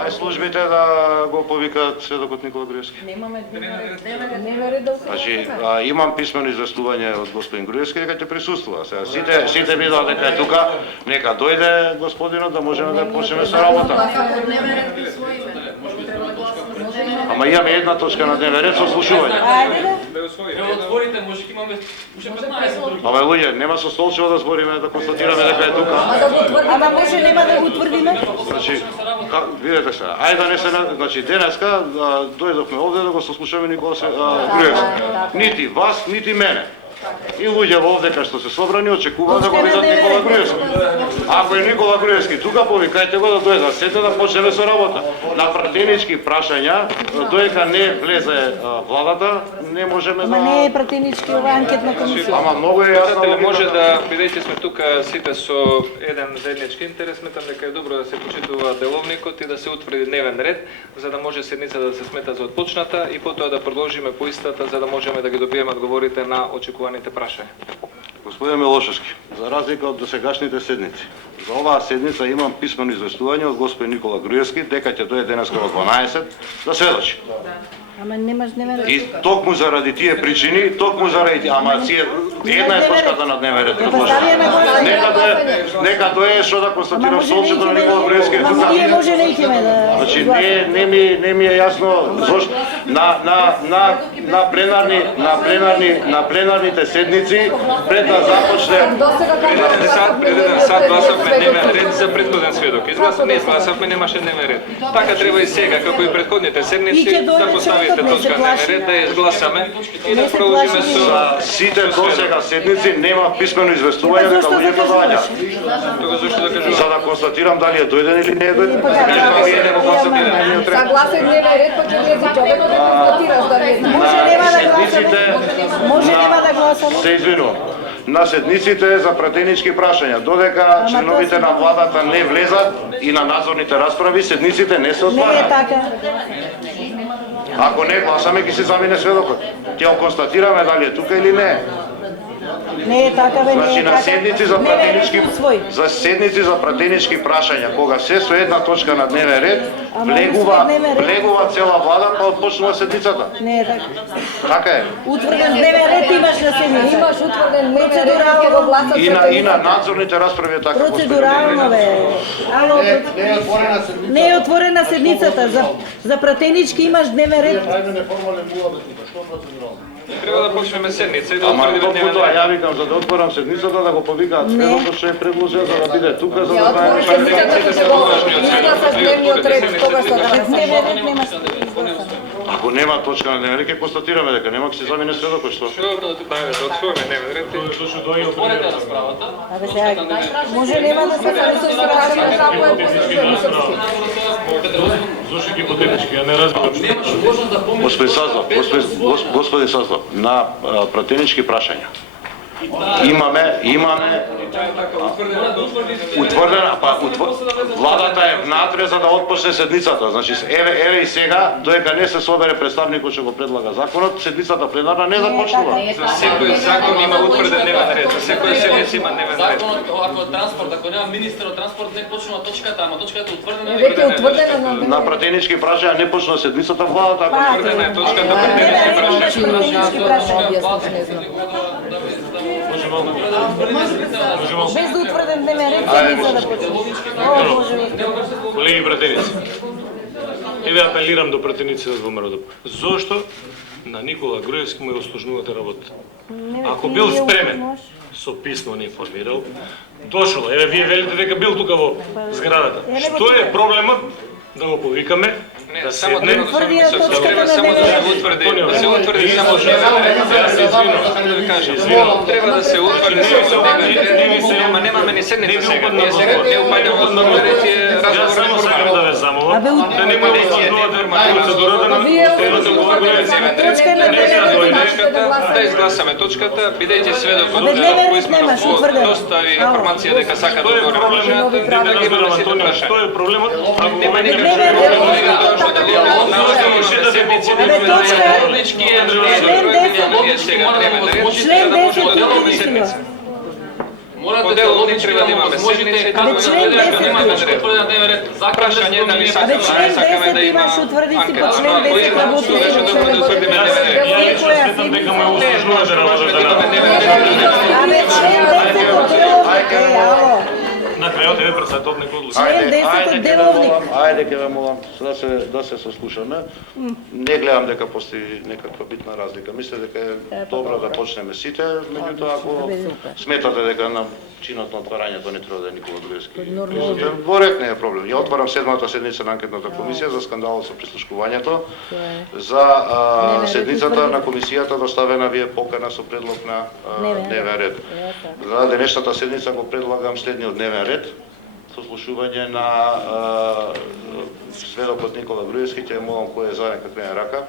Ај службите да го повикаат сведокот Никола Груевски. Немаме ред да Значи, имам писмено известување од господин Груевски дека ќе присуствува. Сега сите видат дека е тука, нека дојде господинот да можеме да почнеме со работа. Ама имаме една точка на дневен ред со слушување. Отворите, може ќе имаме уште 15 други. Ама луѓе, нема со столчево да збориме, да констатираме дека е тука. Ама може нема да го утврдиме? Значи, видете се, ајде да не се, значи денеска дојдовме овде да го сослушаме Никола Груевски. Нити вас, нити мене. И луѓе овдека што се собрани очекуваат да го видат Никола Груевски. Ако е Никола Груевски тука, повикајте го да дојде, сете да почнеме со работа. На пратенички прашања, доека не влезе владата, не можеме да... Ама не е пратенички ова анкетна комисија. Ама многу е јасно. Може да, бидејќи сме тука сите со еден заеднички интерес, сметам дека е добро да се почитува деловникот и да се утврди дневен ред, за да може седница да се смета за отпочната и потоа да продолжиме по истата, за да можеме да ги добиеме одговорите на очекуваните прашања. Господин Милошевски, за разлика од досегашните седници, за оваа седница имам писмено известување од господин Никола Груевски дека ќе дојде денеска во 12 да сведочи. Ама немаш дневен ред. И токму заради тие причини, ама тие една е точката на дневен ред предложена. Нека дое што да констатирам столчето на Никола Груевски е тука. Ама ние може не икеме да... Значи не ми е јасно зошто на пленарните седници пред да започне Пред еден сат гласавме дневен ред за предходен сведок. Не изгласавме, немаше дневен ред. Така треба и сега, како и предходните седници, да поставите точка дневен ред, да ја изгласаме и да продолжиме со... сите досега седници нема писмено известување дека луѓето доаѓаат. Тога зашто да кажувам? За да констатирам дали е дојден или не е дојден. Вие не го констатирате. Согласен дневен ред, па ќе влезе човекот да констатираш дали е. Може нема да гласаме. Се извинувам. На седниците за пратенички прашања, додека членовите на владата не влезат и на надзорните расправи, седниците не се Не е отвараат. така. Ако не гласаме, ќе се замине сведокот. Ќе го констатираме дали е тука или не. Не е така, бе, не Значи е на така. седници за пратенички прашања, кога се со една точка на дневен ред, влегува цела влада, па отпочнува седницата. Не е така. Така е. Утврден дневен ред имаш на седница. Имаш утврден дневен ред, ќе го гласат И на надзорните расправи е така. Процедурално, бе. Ало, не е отворена седницата. За пратенички имаш дневен ред. Треба да почнеме седница и да Ама утврдиме дневен тоа ред. ја викам за да отворам седницата да го повикаат сведокот што е предложил за да биде тука за да Ја знаеме отвориш што е. седницата, ќе го изгласаш дневниот ред, тогаш да Без дневен ред немаш. Ако нема точка на дневен ред, ќе констатираме дека нема, ќе се замине сведокот што. Добро, да отвориме дневен ред. Отворете расправата. Абе сега, може нема да се прашаме како е посредствено. Зошто хипотетички, ја не разбирам што. Господин Саслав, на пратенички прашања. Имаме утврдена, владата е внатре за да отпочне седницата. Значи еве и сега, доека не се собере представникот што го предлага законот, седницата пленарна не започнува. За секој закон има утврден дневен ред. За секоја седница има дневен ред. Законот, ако транспорт, ако нема министер од транспорт, не почнува точката, ама точката е утврдена. Веќе утврдена на На пратенички прашања не почнува седницата владата. Утврдена е точката пратенички прашања. без утврден дневен ред седница да почне. О, Боже ми. Колеги пратеници, еве апелирам до пратениците во Родоп. Зошто на Никола Груевски му ја услужнувате работа? Ако бил спремен, со писмо не информирал, дошол, еве вие велите дека бил тука во зградата. Што е проблемот да го повикаме, да седне? Треба само да се утврди, да се утврди само дневен ред. Да ви кажам, треба да се утврди само дневен ред. Ама немаме ни седница сега. Ние сега не упаѓаме од дневен ред и Јас само сакам да ве замолам, да не му услужнувате процедурата на да изгласаме точката, бидејќи сведокот поисмено достави информација дека сака да го револжат, да ги имаме сите прашања. Што е проблемот? Ако Нема никаков Дневен ред. проблем, тоа што да имаме седници, да имаме лички мора да дневен го ред, возможите Член за да може 10 да имаме мислено. седница. Морате По да деловник логично треба да да имаме возможите седница, како Абе, да член бидете 10 нема има точка ред. утврден дневен ред. Закон Прашање без да ми промени. Абе, член сакаме 10 да има имаш утврди си по анкета. член 10 Кој работи. беше да утврдиме дневен ред? Ја лично сметам дека ме услужнувате работата на. Абе, член 10 од деловник, ало. На крајот е председател нека одлучи. Член 10 од деловник. Ајде ќе ве молам да се сослушаме. Не гледам дека постои некаква битна разлика. Мислам дека е добро да почнеме сите, меѓутоа ако сметате дека на чинот на отварањето не треба да е Никола Груевски. Во ред не е проблем. Ја отварам 7-та седница на анкетната комисија за скандалот со прислушкувањето. За седницата на комисијата доставена ви е покана со предлог на дневен ред. За денешната седница го предлагам следниот дневен ред. Сослушување на сведокот Никола Груевски, ќе молам кој е за нека крene рака.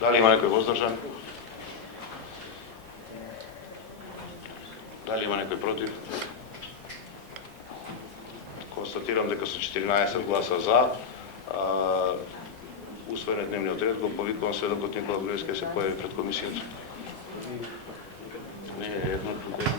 Дали има некој воздржан? Дали има некој против? Констатирам дека со 14 гласа за, усвоен е дневниот ред, го повикувам сведокот Никола Груевски да се појави пред комисијата. Не е едно проблем.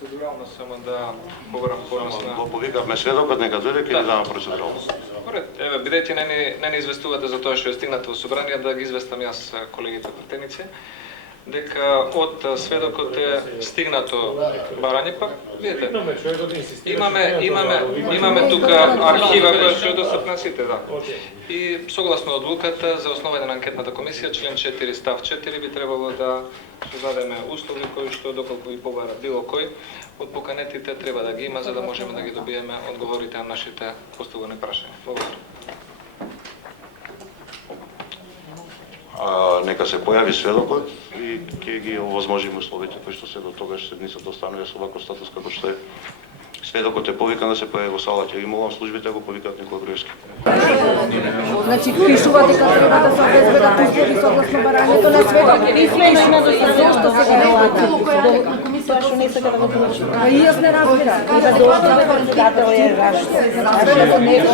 Процедурално само да побарам порасна. Го повикавме сведокот, нека дојде, ќе ни дава процедурално. Еве, бидејќи не ни известувате за тоа што е стигнато во собрание, да ги известам јас колегите пратеници, дека од сведокот е стигнато барање, па видите. Имаме тука архива која што е достапна сите, да. И согласно одлуката за основање на анкетната комисија, член 4 став 4 би требало да создадеме услови кои што доколку ви побара било кој од поканетите треба да ги има за да можеме да ги добиеме одговорите на нашите поставени прашања. Благодарам. Нека се појави сведокот и ќе ги овозможиме условите кои што се до тогаш седницата останува со ваков статус како што е. Сведокот е повикан да се појави во сала, ќе ги молам службите да го повикат Никола Груевски. Значи пишува дека треба да се обезбедат услови согласно барањето на сведок. Писмено да се зошто се го налага. Тоа што не сака да го получи. А и јас не разбирам. И да дошто да председател е зашто. Зашто не го.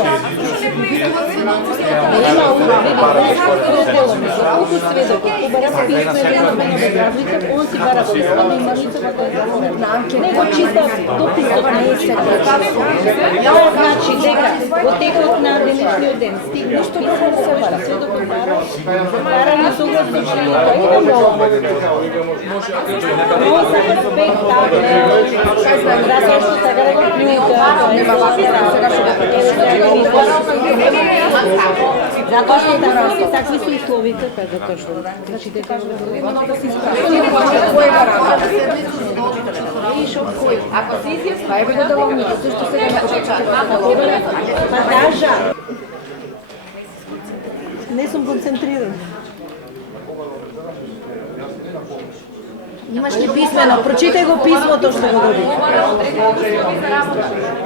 Има уроки да деламе. Колку сведокот побара писмено без разлика, он си бара во словно има лице како е заложено. Не го чита дописот не е се. Значи дека во текот на денешниот ден стигна што друго да се бара. Сведокот бара на согласно членот. Има много. Затоа што сега да го плюка, затоа што такви се условите, затоа што значи те кажат да се исправи. Ако се изјасни, ајде да деламе, зашто сега не почекаме. Па дажа. Не сум концентриран. Имаш ли писмено? Прочитај го писмото што го доби.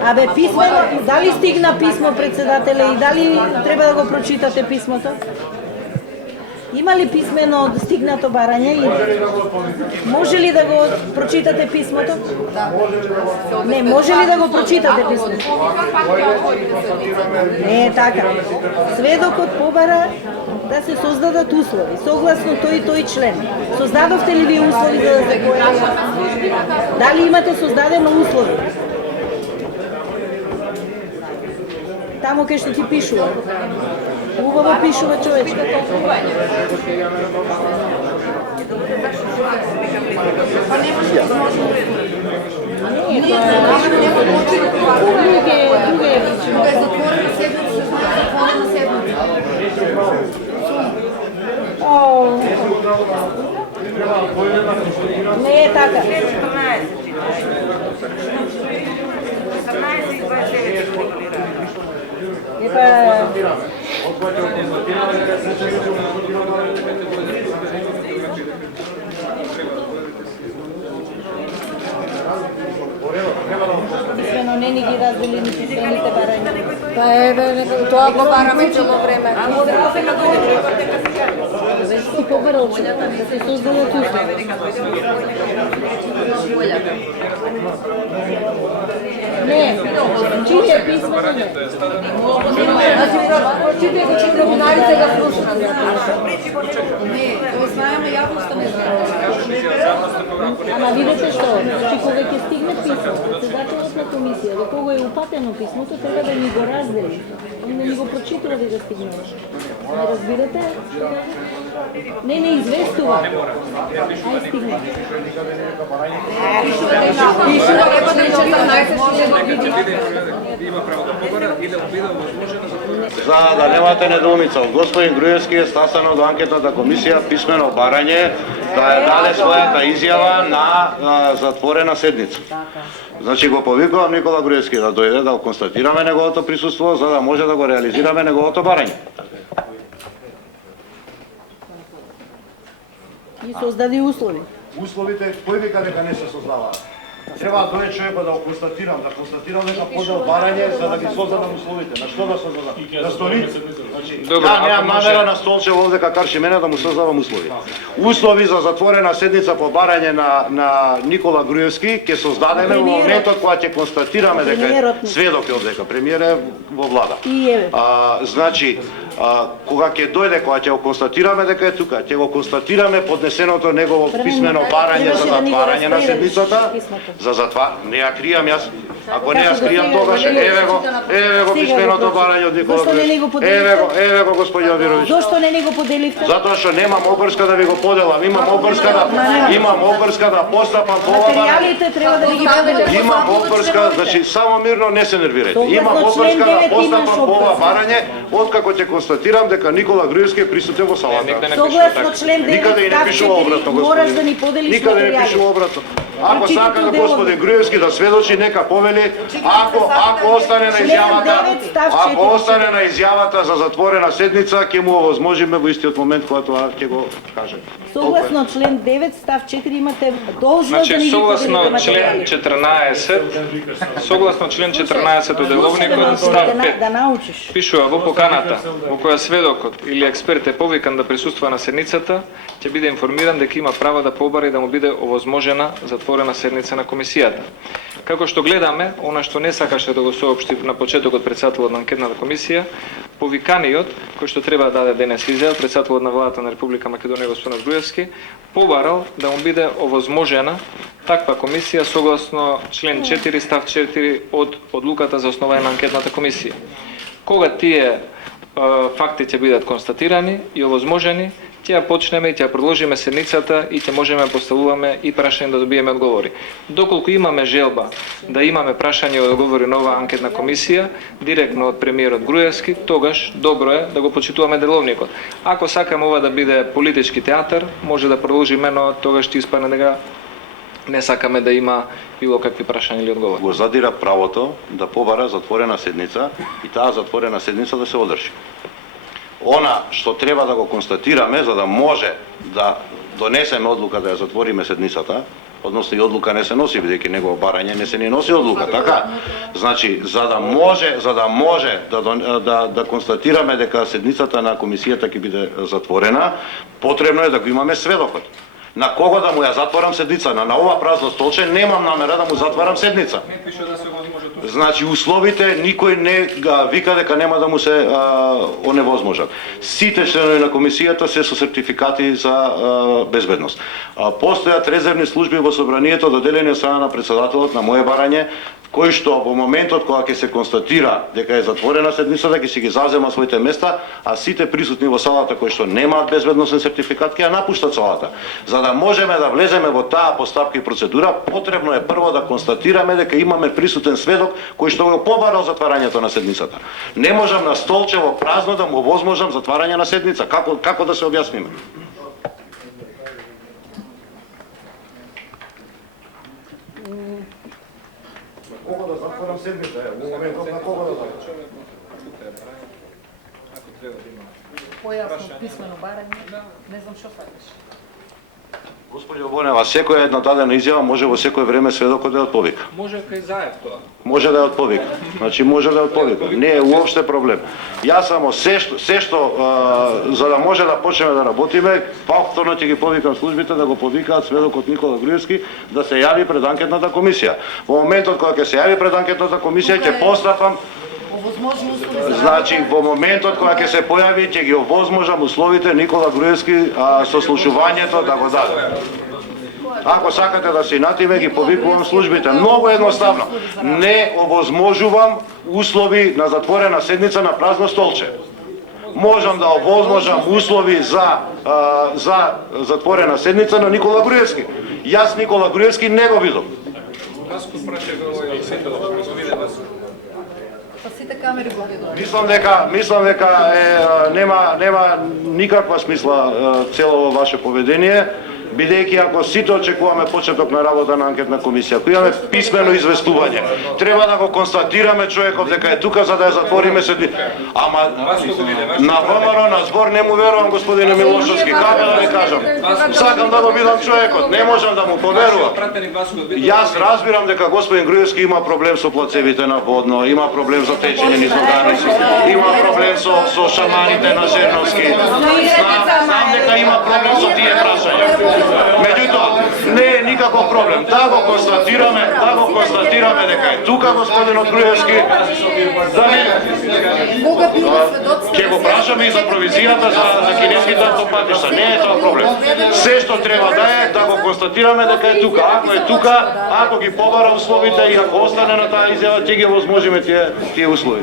Абе, писмено, дали стигна писмо председателе и дали треба да го прочитате писмото? Има ли писмено стигнато барање и може ли да го прочитате писмото? Не, може ли да го прочитате писмото? Не е така. Сведокот побара да се создадат услови, согласно тој член. Создадовте ли ви услови за да се појави? Дали имате создадено услови? Тамо кај што ти пишува. Убаво пишува човечка. Не е така. 14 и 29 Писмено не ни ги раздели нити барања. Па еве, тоа го бараме цело време. Веќе си побарал да се создадат услови. Не, чите писмено не. Значи, прочитај го, че новинарите го слушнат. Не, тоа знаеме јавноста не знае. Ама видите што, значи кога ќе стигне писмо, председателот на комисија, до кога е упатено писмото, треба да ни го раздели. Он не ни го прочитува да стигне. Не разбирате? Не известува. Ај стигне. Пишува дека на 14 може да види. Има право да побара и да биде возможено за За да немате недоумица, господин Груевски е стасано до анкетната комисија писмено барање да ја даде својата изјава на затворена седница. Значи го повикувам Никола Груевски да дојде да го констатираме неговото присуство за да може да го реализираме неговото барање. И создади услови. Условите кој вика дека не се создаваат? Треба да дојде човекот да го констатирам дека подел барање за да ги создадам условите. На што да создадам? На столица. Значи, Добро, ја немам ако може- намера на столче овде ка карши мене да му создавам услови. Услови за затворена седница по барање на Никола Груевски ќе создадеме во моментот кога ќе констатираме дека Премиерот. сведок е овдека, премиер е во влада. И еве. Значи, кога ќе дојде, кога ќе го констатираме дека е тука, ќе го констатираме поднесеното негово писмено барање за Требаше да ни го затварање на разпределиш седницата, писмото. за не ја кријам јас. Ако не ја Како да скријам сега, тогаш, не го еве го Стига писменото го барање од Никола Зошто не ни го Груевски. поделивте? Еве го господјо Вировиќ. Зошто не ни го поделивте? Затоа што немам обрска да ви го поделам, имам обрска да постапам по ова барање. Материјалите треба да ги поделите. Имам обрска, значи само мирно не се нервирајте. Согласно Имам член обрска да 9 постапам имаш по ова обрска. барање, откако ќе констатирам дека Никола Груевски е присутен во салата. Никаде не Согласно пише член 9 Никаде и не став пишува 4 обратно, мораш господин. да ни поделиш Никаде не пишува материјали. обратно. Ако Прочитате сака да делот. господин Груевски да сведочи, нека повели, ако остане на Член изјавата, 9 став ако 4. остане на изјавата за затворена седница, ќе му овозможиме во истиот момент кога тоа ќе го каже. Согласно член 9 став 4 имате должност да Значи, ни ги согласно поделите член материјали. 14, согласно член 14 од Деловникот, став Да 5, научиш. пишува во поканата во која сведокот или експерт е повикан да присуствува на седницата, ќе биде информиран дека има право да побара и да му биде овозможена затворена седница на комисијата. Како што гледаме, она што не сакаше да го соопшти на почетокот председателот на анкетната комисија, повиканиот, кој што треба да даде денес изјава, председателот на владата на Република Македонија господин Груевски, побарал да му биде овозможена таква комисија согласно член 4 став 4 од одлуката за основање на анкетната комисија. Кога тие факти ќе бидат констатирани и овозможени, ќе ја почнеме и ќе ја продолжиме седницата и ќе можеме да поставуваме и прашања да добиеме одговори. Доколку имаме желба да имаме прашања и одговори на оваа анкетна комисија, директно од премиерот Груевски, тогаш добро е да го почитуваме Деловникот. Ако сакаме ова да биде политички театар, може да продолжиме, но тогаш ќе испадне дека не сакаме да има било какви прашања или одговори. Го задира правото да побара затворена седница и таа затворена седница да се одржи. Она што треба да го констатираме за да може да донесеме одлука да ја затвориме седницата, односно и одлука не се носи бидејќи негово барање не се ни носи одлука, така? Значи за да може да констатираме дека седницата на комисијата ќе биде затворена, потребно е да го имаме сведокот. На кого да му ја затворам седница? На ова празно столче немам намера да му затварам седница. Значи условите никој не вика дека нема да му се оневозможат. Сите членови на комисијата се со сертификати за безбедност. Постојат резервни служби во собранието доделени од страна на председателот на моје барање, кои што во моментот кога ќе се констатира дека е затворена седницата, ќе си ги зазема своите места, а сите присутни во салата кои што немаат безбедносен сертификат ќе ја напуштат салата. За да можеме да влеземе во таа постапка и процедура, потребно е прво да констатираме дека имаме присутен сведок кој што го побарал затварањето на седницата. Не можам на столче во празно да му овозможам затварање на седница. Како да се објасниме? Кого да затворам седница? Во моментот на кого да затворам? Појасно писмено барање, не знам што сакаш. Господјо Бонева, секоја една дадена изјава може во секој време сведокот да ја отповика. Може кај заев тоа. Може да ја отповика. Значи може да ја отповика. Не е уопште проблем. Јас само се што за да може да почнеме да работиме, повторно ќе ги повикам службите да го повикаат сведокот Никола Груевски да се јави пред анкетната комисија. Во моментот кога ќе се јави пред анкетната комисија ќе постапам. Значи, во моментот кога ќе се појави, ќе ги овозможам условите Никола Груевски сослушувањето да го даде. Ако сакате да се инатиме, ги повикувам службите. Многу едноставно. Не овозможувам услови на затворена седница на празно столче. Можам да овозможам услови за затворена седница на Никола Груевски. Јас Никола Груевски не го видов. Васко праќа го овој сетел, го виде вас. Сите камери го видат. Мислам дека нема никаква смисла цело ваше поведение, бидејќи ако сите очекуваме почеток на работа на анкетна комисија, кој имаме писмено известување, треба да го констатираме човеков дека е тука за да ја затвориме седни. Ама на ВМРО на збор не му верувам, господине Милошовски, како да ви кажам. Сакам да го видам човекот, не можам да му поверувам. Јас разбирам дека господин Груевски има проблем со плацевите на водно, има проблем за течење низ органици, има проблем со шаманите на Жерновски. Знам дека има проблем со тие прашања. Меѓутоа, не е никаков проблем. Да го констатираме дека е тука господинот Груевски. Ќе го прашаме и за провизијата за кинеските автопатишта. Не е тоа проблем. Се што треба да го констатираме дека е тука. Ако е тука, ако ги побара условите и ако остане на таа изјава, ќе ги возможиме тие услови.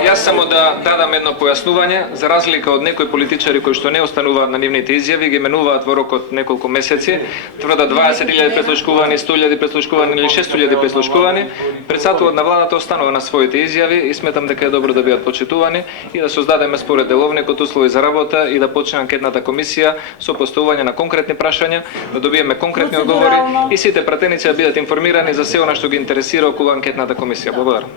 Јас само да дадам едно појаснување, за разлика од некои политичари кои што не остануваат на нивните изјави, ги менуваат во рокот неколку месеци, тврдат 20.000 преслушкувани, 100.000 преслушкувани или 600.000 преслушкувани, председателот на владата останува на своите изјави и сметам дека е добро да бидат почитувани и да создадеме според деловникот услови за работа и да почне анкетната комисија со поставување на конкретни прашања, да добиеме конкретни одговори и сите пратеници да бидат информирани за се она што ги интересира околу анкетната комисија. Благодарам.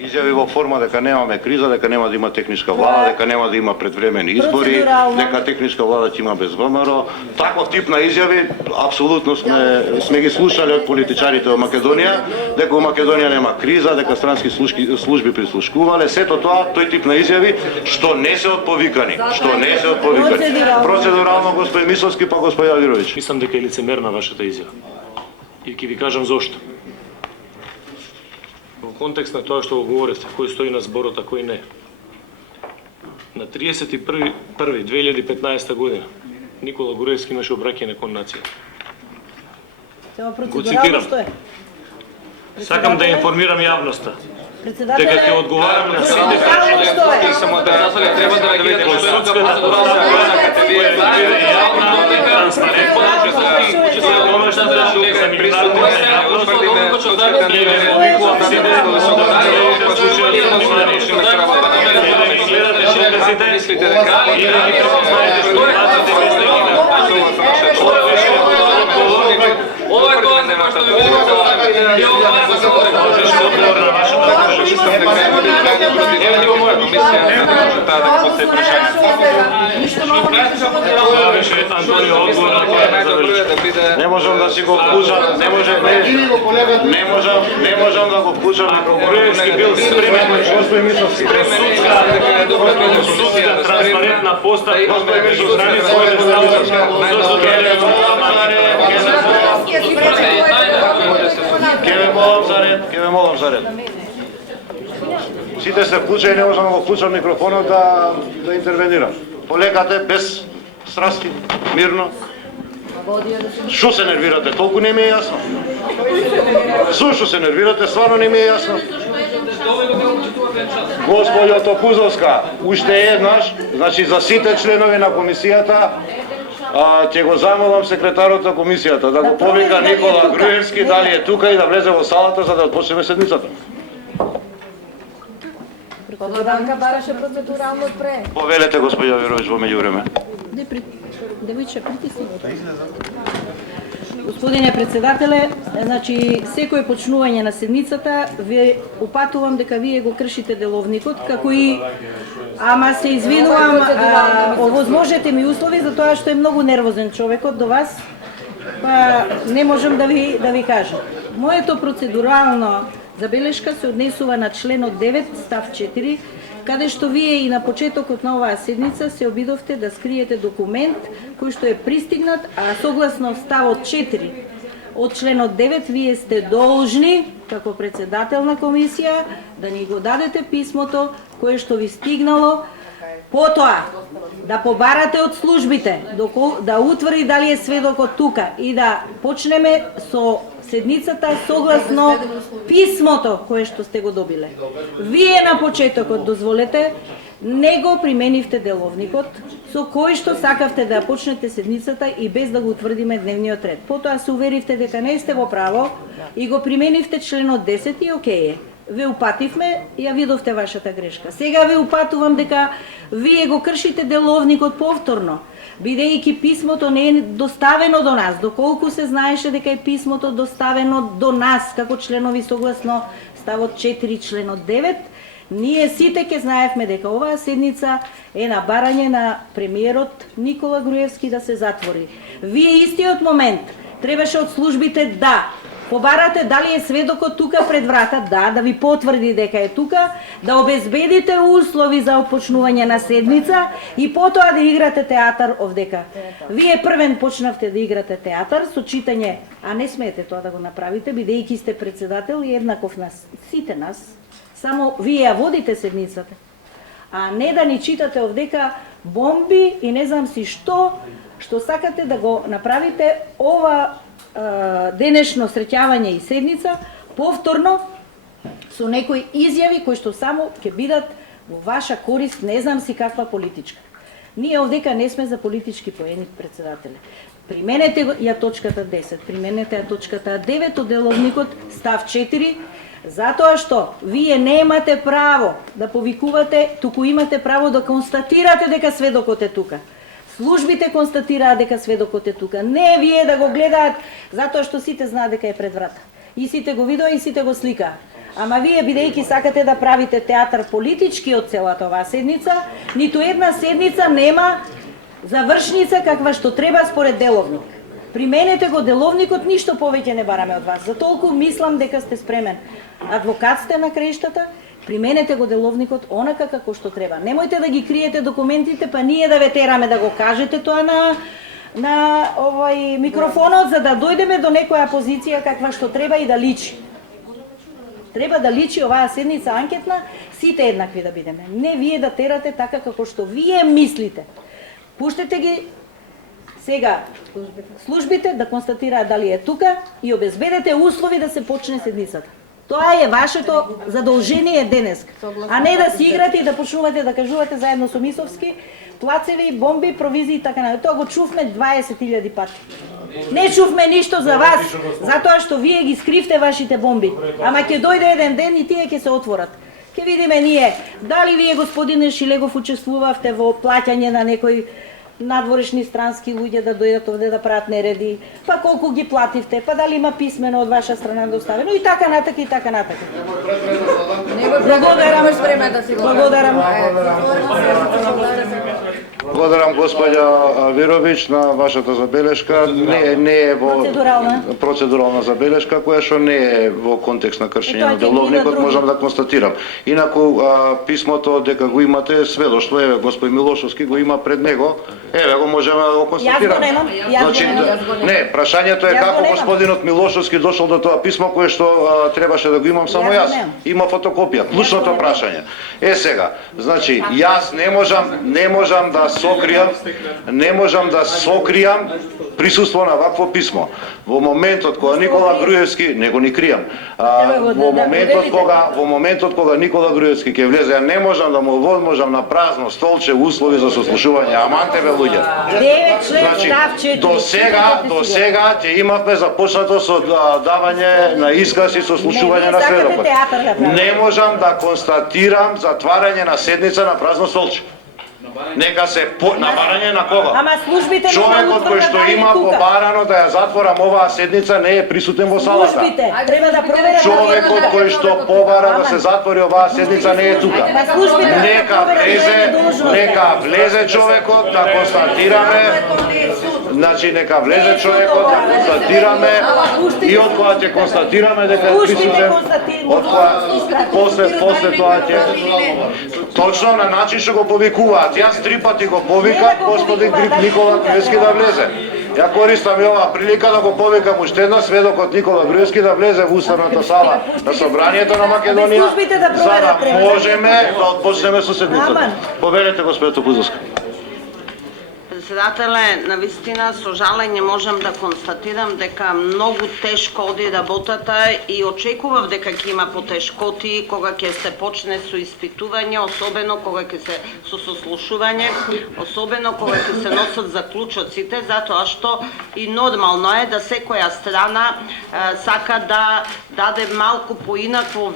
Изјави во форма дека немаме криза, дека нема да има техничка влада, дека нема да има предвремени избори, дека техничка влада ќе има без ВМРО. Таков тип на изјави апсолутно сме ги слушале од политичарите во Македонија, дека во Македонија нема криза, дека странски служби прислушкувале, сето тоа, тој тип на изјави што не се отповикани, Процедурално господин Мисовски па господин Авировиќ. Мислам дека е лицемерна вашата изјава. И ќе ви кажам зошто. Во контекст на тоа што го говорите, кој стои на зборот, а кој не. На 31.1.2015 година Никола Груевски имаше обраќање кон нацијата. Го цитирам. Сакам да информирам јавноста дека ќе одговарам на сите прашања. Само да треба да реагирате на Ова е тоа нема што ви Не можам да си го вклучам, не можам да го вклучам некој Груевски бил спремен господин Мисовски. Транспарентна постапка, господин Мисовски, своите Ке ве молам за ред. Сите се вклучени, не можам да го вклучам микрофонот да интервенирам. Полекате, без страсти, мирно. Шо се нервирате? Толку не ми е јасно. Зошто се нервирате? Стварно не ми е јасно. Господјо Топузовска, уште еднаш, значи за сите членови на комисијата, ќе го замолам секретарот на комисијата да го повика Никола Груевски дали е тука и да влезе во салата за да отпочнеме седницата. Данка бараше процедурално пре. Повелете, господјо Верович, во меѓувреме. Девојче, притисни. Господине председателе, значи секое почнување на седницата ве упатувам дека вие го кршите деловникот, како и Ама се извинувам, овозможете ми услови за тоа што е многу нервозен човекот до вас, па не можам да ви кажам. Моето процедурално забелешка се однесува на членот 9, став 4, каде што вие и на почетокот на оваа седница се обидовте да скриете документ кој што е пристигнат, а согласно ставот 4 од членот 9 вие сте должни, како председател на комисија, да ни го дадете писмото кое што ви стигнало, потоа да побарате од службите, да утврди дали е сведокот тука и да почнеме со седницата согласно писмото кое што сте го добиле. Вие на почетокот, дозволете, не го применивте деловникот со кој што сакавте да почнете седницата и без да го утврдиме дневниот ред. Потоа се уверивте дека не сте во право и го применивте членот 10 и окей. Ве упативме, ја видовте вашата грешка. Сега ве упатувам дека вие го кршите деловникот повторно, бидејќи писмото не е доставено до нас. Доколку се знаеше дека е писмото доставено до нас како членови согласно ставот 4 членот 9, ние сите ќе знаевме дека оваа седница е на барање на премиерот Никола Груевски да се затвори. Вие истиот момент требаше од службите да побарате дали е сведокот тука пред врата, да ви потврди дека е тука, да обезбедите услови за опочнување на седница и потоа да играте театар овдека. Вие првен почнавте да играте театар со читање, а не смеете тоа да го направите, бидејќи сте председател и еднаков на сите нас. Само вие ја водите седницата, а не да ни читате овдека бомби и не знам си што сакате да го направите ова денешно среќавање и седница повторно со некои изјави кои што само ќе бидат во ваша корист, не знам си каква политичка. Ние овдека не сме за политички поени, председателе. Применете ја точката 10, применете ја точката 9 од деловникот, став 4, затоа што вие немате право да повикувате, туку имате право да констатирате дека сведокот е тука. Службите констатираат дека сведокот е тука. Не вие да го гледаат, затоа што сите знаат дека е пред врата. И сите го видоа и сите го слика. Ама вие, бидејќи сакате да правите театар политички од целата оваа седница, ниту една седница нема завршница каква што треба според деловник. Применете го деловникот, ништо повеќе не бараме од вас. За толку мислам дека сте спремен. Адвокат сте на краиштата, применете го деловникот онака како што треба. Немојте да ги криете документите, па ние да ве тераме да го кажете тоа на овој микрофонот, за да дојдеме до некоја позиција каква што треба и да личи. Треба да личи оваа седница анкетна, сите еднакви да бидеме. Не вие да терате така како што вие мислите. Пуштете ги сега службите да констатираат дали е тука и обезбедете услови да се почне седницата. Тоа е вашето задолжение денес. А не да си играте и да почнувате да кажувате заедно со Мисовски плацеви, бомби, провизии и така натаму. Тоа го чувме 20.000 пати. Не чувме ништо за вас, затоа што вие ги скривте вашите бомби. Ама ќе дојде еден ден и тие ќе се отворат. Ќе видиме ние дали вие, господине Шилегов, учествувавте во плаќање на некој надворешни странски луѓе да дојдат овде да прават нереди, па колку ги плативте, па дали има писмено од ваша страна доставено и така натака и така натака. Благодарам, благодарам. Благодарам госпоѓа Вирович на вашата забелешка. Не е во процедурална забелешка која што не е во контекст на кршење на деловникот, можам да констатирам. Инаку писмото дека го имате сведоштво, еве господин Милошовски го има пред него. Еве го можеме да го констатираме. Значи, не, прашањето е како господинот Милошовски дошол до тоа писмо кое што требаше да го имам само јас. Има фотокопија. Клучното прашање. Сега, значи јас не можам да сокријам присуство на вакво писмо. Во моментот кога Никола Груевски, не го ни кријам. Во моментот кога Никола Груевски ќе влезе, ја не можам да му возможам на празно столче услови за сослушување. Аманте бе луѓе. Значи, до сега ќе имавме започнато со давање на исказ и сослушување на сведокот. Не можам да констатирам затварање на седница на празно столче. Нека се на барање на кого? Ама службите нема Човекот кој што утврдено има тука. побарано да ја затворам оваа седница не е присутен во салата. Службите треба да проверат. Човекот кој што побара да се затвори оваа седница не е тука. Нека влезе човекот да констатираме. Значи нека влезе човекот да констатираме и од кога ќе констатираме дека е присутен, од кога после тоа ќе точно на начин што го повикуваат. Јас 3 пати го повикав господин Никола Груевски да влезе. Ја користам и оваа прилика да го повикам уште една сведокот Никола Груевски да влезе во уставната сала на Собранието на Македонија, за да можеме да отпочнеме со седницата. Поверете господето Пузовска. Председателе, навистина со жалење можам да констатирам дека многу тешко оди работата и очекував дека ќе има потешкоти кога ќе се почне со испитување, особено кога ќе се со сослушување, особено кога ќе се носат заклучоците, затоа што и нормално е да секоја страна сака да даде малку поинакво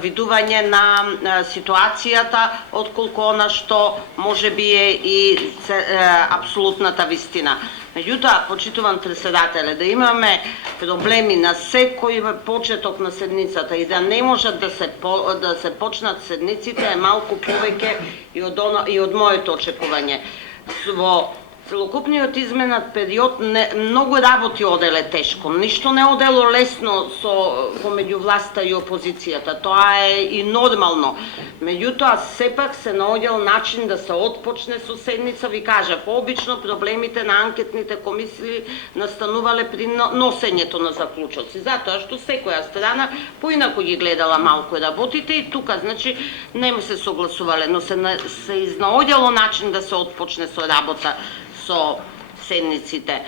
видување на ситуацијата отколку она што можеби е и апсолутната вистина. Меѓутоа, почитуван председателе, да имаме проблеми на секој почеток на седницата и да не можат да се почнат седниците е малку повеќе и од моето очекување. Во целокупниот изменат период многу работи оделе тешко, ништо не одело лесно помеѓу власта и опозицијата, тоа е и нормално. Меѓутоа, сепак се наоѓал начин да се отпочне со седница, ви кажав, обично проблемите на анкетните комисии настанувале при носењето на заклучоци, затоа што секоја страна поинаку ги гледала малку работите и тука, значи, не му се согласувале, но се изнаоѓало начин да се отпочне со работа со седниците.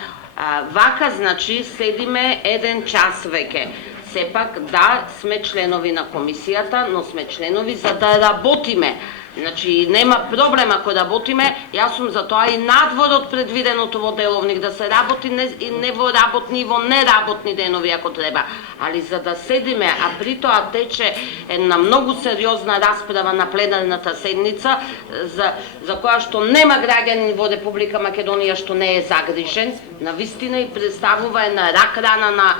Вака, значи, седиме 1 час веќе. Сепак, да, сме членови на комисијата, но сме членови за да работиме. Значи, нема проблем ако работиме, јас сум за тоа и надвор од предвиденото во деловник, да се работи не во работни и во неработни денови ако треба, али за да седиме, а при тоа тече една многу сериозна расправа на пленарната седница, за која што нема граѓанин во Република Македонија што не е загрижен, навистина и представува една рак рана на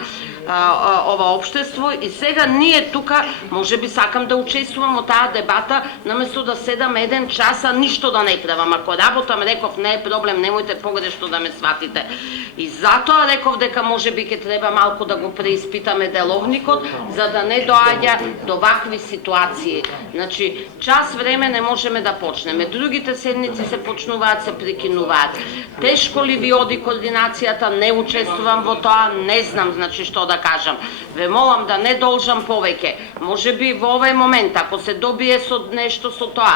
ова општество и сега ние тука можеби сакам да учествувам во таа дебата наместо да седам 1 час, а ништо да не правам. Ако работам, реков, не е проблем, немојте погрешно да ме сватите. И затоа реков дека можеби ќе треба малку да го преиспитаме деловникот, за да не доаѓа до вакви ситуации. Значи, час време не можеме да почнеме. Другите седници се почнуваат, се прекинуваат. Тешко ли ви оди координацијата, не учествувам во тоа, не знам, значи, што да кажам. Ве молам да не должам повеќе. Можеби во овој момент, ако се добие со нешто со тоа,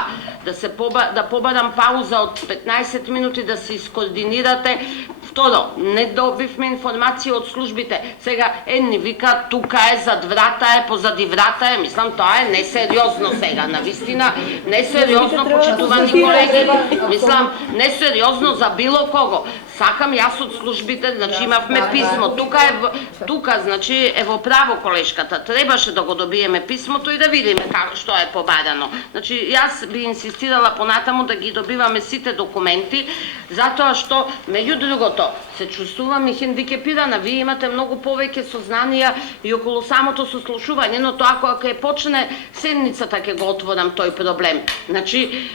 да побарам пауза од 15 минути да се искоординирате. Второ, не добивме информација од службите. Сега, едни вика, тука е, зад врата е, позади врата е. Мислам, тоа е несериозно сега. Навистина, несериозно, почитувани колеги. Мислам, несериозно за било кого. Сакам јас од службите, значи имавме писмо. Тука, значи, е во право колешката. Требаше да го добиеме писмото и да видиме што е побарано. Значи, јас би инсистирала понатаму да ги добиваме сите документи, затоа што, меѓу другото, се чувствувам и хендикепирана. Вие имате многу повеќе сознанија и околу самото сослушување, но тоа кога ќе почне седницата ќе го отворам тој проблем. Значи,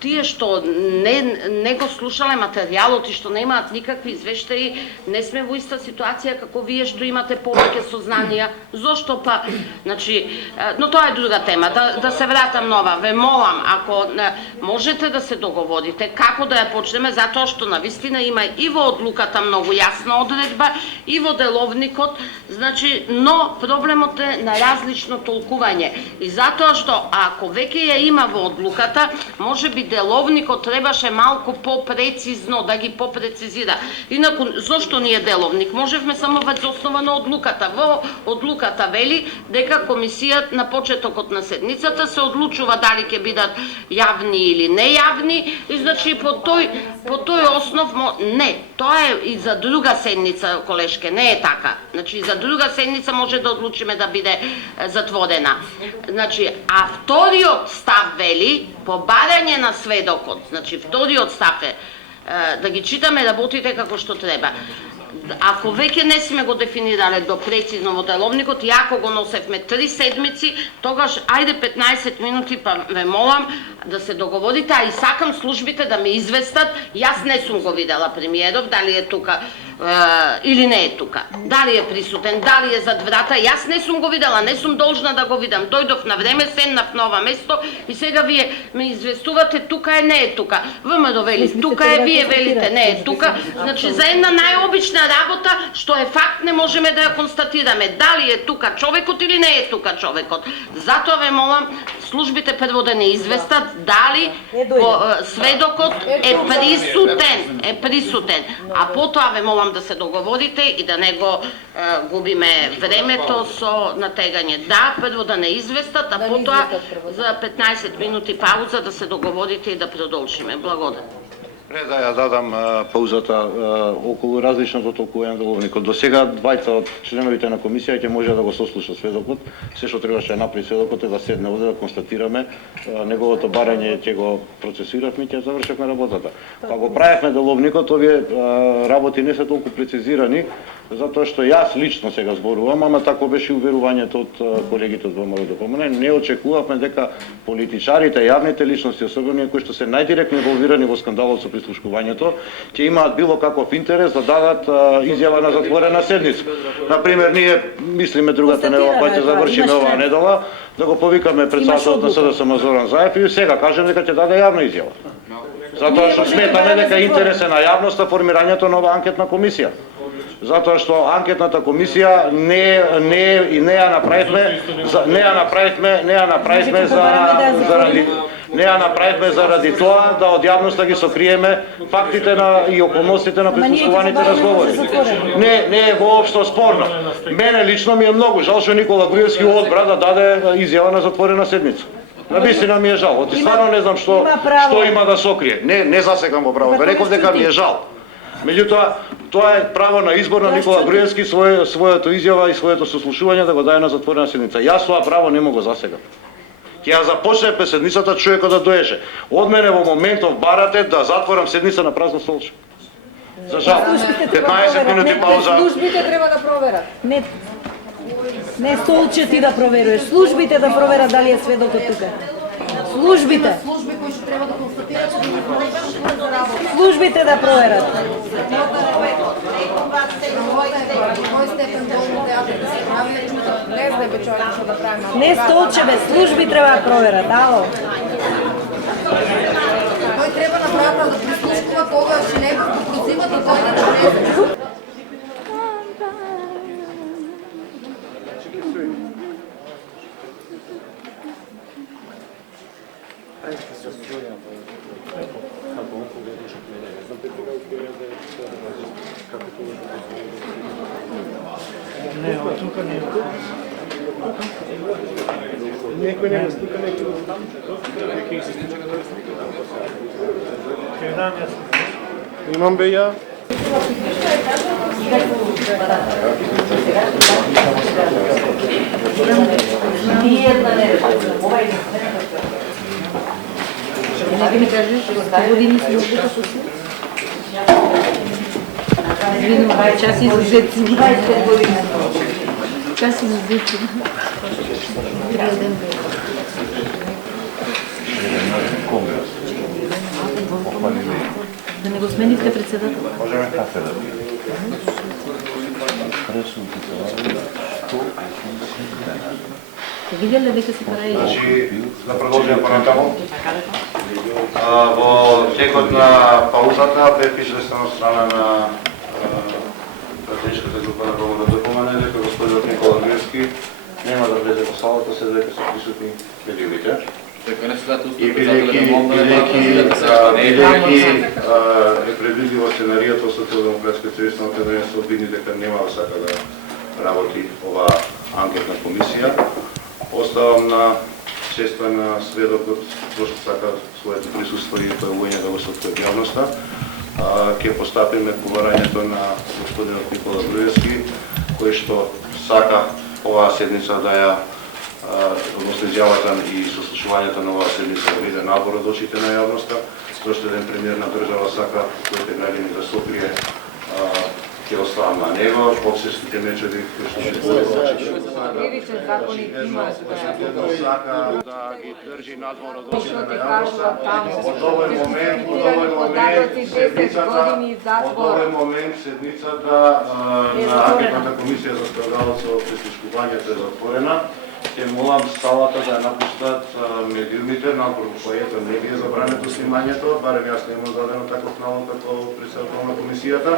тие што не го слушале материјалот и што немаат никакви извештаи, не сме во иста ситуација како вие што имате повеќе сознанија. Зошто па? Значи, но тоа е друга тема. Да се вратам нова. Ве молам, ако можете да се договорите како да ја почнеме, затоа што навистина има и во одлуката многу јасна одредба, и во деловникот, значи, но проблемот е на различно толкување. И затоа што ако веќе ја има во одлуката, можеби деловникот требаше малку попрецизно да ги попрецизира. Инаку, зошто ние деловник? Можевме само веќе основа на одлуката. Во одлуката вели дека комисијата на почетокот на седницата се одлучува дали ќе бидат јавни или нејавни, и значи по тој основ не, тоа е и за друга седница, колешке, не е така. Значи, за друга седница може да одлучиме да биде затворена. Значи, а вториот став вели, по барање на сведокот, значи, вториот став е, да ги читаме работите како што треба. Ако веќе не сме го дефинирале до прецизно во деловникот, и ако го носевме 3 седмици, тогаш ајде 15 минути, па ве молам да се договорите, а и сакам службите да ме известат. Јас не сум го видела премиеров, дали е тука или не е тука, дали е присутен, дали е зад врата, јас не сум го видела, не сум должна да го видам. Дојдов на време, седнав на ова место и сега вие ме известувате тука е, не е тука. ВМРО вели тука е, вие велите не е тука. Значи за една најобична работа што е факт не можеме да ја констатираме дали е тука човекот или не е тука човекот. Затоа ве молам службите прво да не известат дали сведокот е присутен, а потоа ве молам да се договорите и да не го губиме времето со натегање. Да, прво да не известат, а потоа за 15 минути пауза да се договорите и да продолжиме. Благодарам. Пред да ја дадам паузата околу различното толкување на деловникот. До сега двајца од членовите на комисија ќе може да го сослуша сведокот. Се што требаше да направи сведокот е да седне овде да констатираме неговото барање, ќе го процесиравме и ќе завршевме работата. Кога го правевме деловникот, овие работи не се толку прецизирани, затоа што јас лично сега зборувам, ама тако беше уверувањето од колегите од ВМРО-ДПМН. Не очекувавме дека политичарите, јавните личности, особено кои што се најдиректно инволвирани во скандалот со прислушкувањето, ќе имаат било каков интерес да дадат изјава на затворена седница. Например, ние мислиме другата недела, па ќе завршиме оваа недела, да го повикаме председателот на СДСМ Зоран Заев и сега кажем дека ќе даде јавна изјава. Затоа што сметаме дека интерес е на јавноста формирањето на оваа анкетна комисија. Затоа што анкетната комисија не ја направивме заради тоа да од јавноста ги сокриеме фактите и околностите на прислушкуваните разговори. Не е воопшто спорно. Мене лично ми е многу жал што Никола Груевски одбра да даде изјава на затворена седница. Навистина ми е жал. Стварно не знам што има да сокрие. Не засекам во право. Реков дека ми е жал. Меѓутоа, тоа е право на избор на Никола Груевски својата изјава и своето сослушување да го даде на затворена седница. Јас тоа право не му го засегам. Ќе ја започне седницата човекот да доеше. Од мене во моментов барате да затворам седница на празно столче. За жал. 15 минути пауза. Службите треба да проверат. Не столче ти да проверуваш, службите да проверат дали е сведокот тука. Службите. Служби кои што треба да констатираат што не можат да работат. Службите да проверат. Кој степен должно театар да се прави, не знае бе човек што да прави. Не столче бе, служби треба да проверат, ало. Тој треба на врата да прислушкува кога ќе не го прозиват и тој да влезе. Имам бе ја. Не ми кажеш, години си работа со си? Видно, час изузет си. 25 години. Час изузет си. Да не го смените председател? Можеме кафе да виделе дека се прави? Значи, да продолжиме понатаму. Во текот на паузата бе известено од страна на политичката група на ВМРО-ДПМН дека господинот Никола Груевски нема да влезе во салата, се дека се присутни медиумите. И бидејќи е предвидливо сценаријето Социјалдемократскиот сојуз на се обвини дека нема да сака да работи оваа анкетна комисија, оставам на честа на сведокот зашто сака своето присуство и појавување да го се открие јавноста, ќе постапиме поварањето на господинот Никола Груевски, кој што сака оваа седница да ја односно изјавата и сослушувањето на оваа седница да биде набор од очите на јавноста, зашто еден премиер на држава сака своите граѓани да сокрие, ќе оставам на него, обсеските методи кои што се Кривичен законник има сака да ги држи надвор од очите на јавноста. Од овој момент седницата на анкетната комисија за скандалот со прислушкувањето е затворена. Ќе молам салата да ја напуштат медиумите, напор којето не ги е забрането снимањето, барем јас не имам дадено таков налог како председател на комисијата.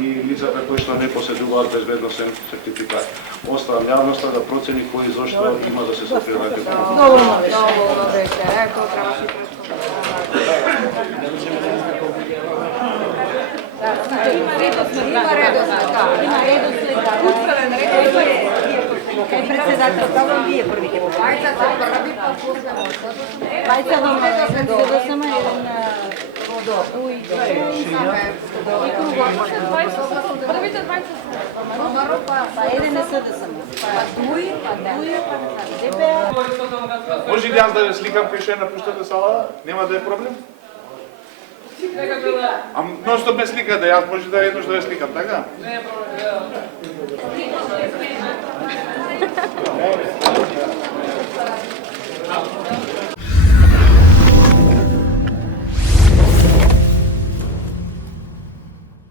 И лицата кои што не поседуваат безбедносен сертификат. Оставам јавноста да процени кој зошто има да се сокрие вака. Доволно беше рекол, требаше Има редослед, има редослед, утврден редослед. Кај председател, ставам вие први ќе покажете. Бајца се први, па после Бајца вам еден ДДСМ, еден УИ. И кругот. Првите 20 Па еден е СДСМ. Па УИ, па ДПА. Може ли јас да ја сликам кај ше напуштате сала? Нема да е проблем? Но што ме сликате, јас може да еднош да ја сликам, така? Не е проблем.